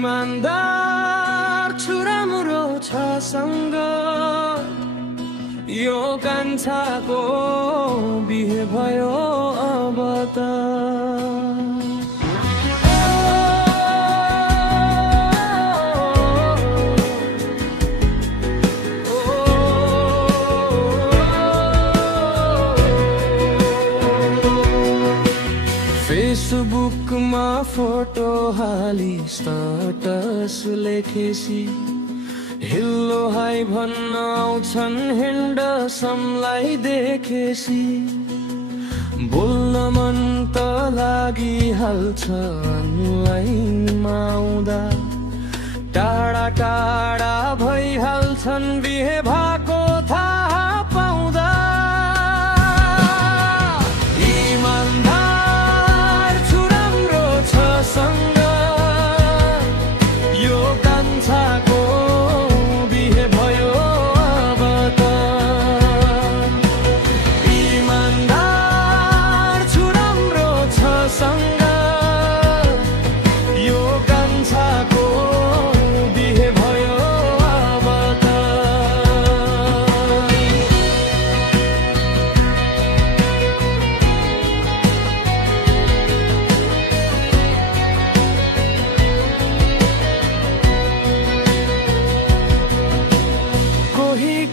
इमानदार छु राम्रो छ सँग यो कान्छाको बिहे भयो अब त फेसबुकमा फोटो हाली स्टेटस लेखेसी हिल्लो हाई भन्न आउँछन् हेन्डसमलाई देखेसी बोल्न मन त लागिहाल्छ अनलाइनमा आउँदा टाढा टाढा भइहाल्छन् बिहे भएको थाहा पाउँदा सँग यो कान्छाको बिहे भयो अब त इमानदार छु राम्रो छ सँग यो कान्छाको बिहे भयो अब त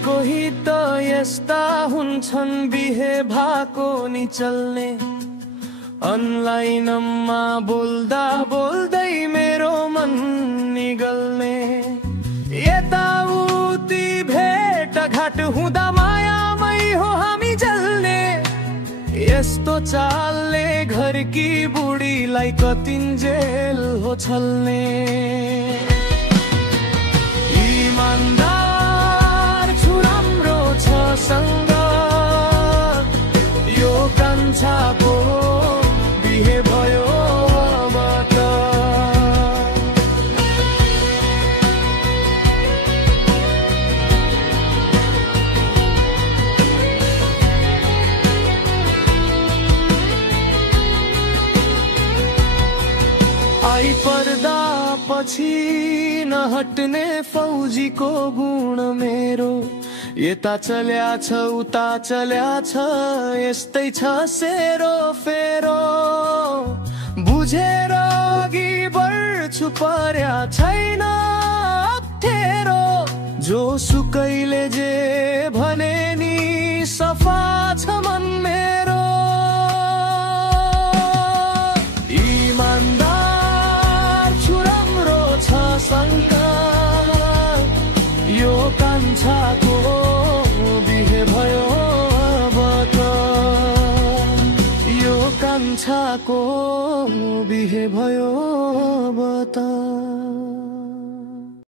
कोही त यस्ता हुन्छन् बिहे भएको नि चल्ने अनलाइनमा बोल्दा बोल्दै मेरो मन निगल्ने यताउति भेटघाट हुँदा मायामै हो हामी जल्ने यस्तो चालले घरकी बुढीलाई कतिन्जेल हो छल्ने इमानदार छु राम्रो छ सँग यो कान्छाको बिहे भयो अब त आई पर्दा पछि नहट्ने फौजीको गुण मेरो यता चल्या छ उता चल्या छ यस्तै छ सेरो फेरो बुझेर अघि बढ्छु पर्या छैन अप्ठ्यारो जो सुकैले जे भने नि सफा छ मन मेरो इमानदार छु राम्रो छ सँग यो कान्छाको बिहे भयो अब त यो कान्छाको बिहे भयो अब त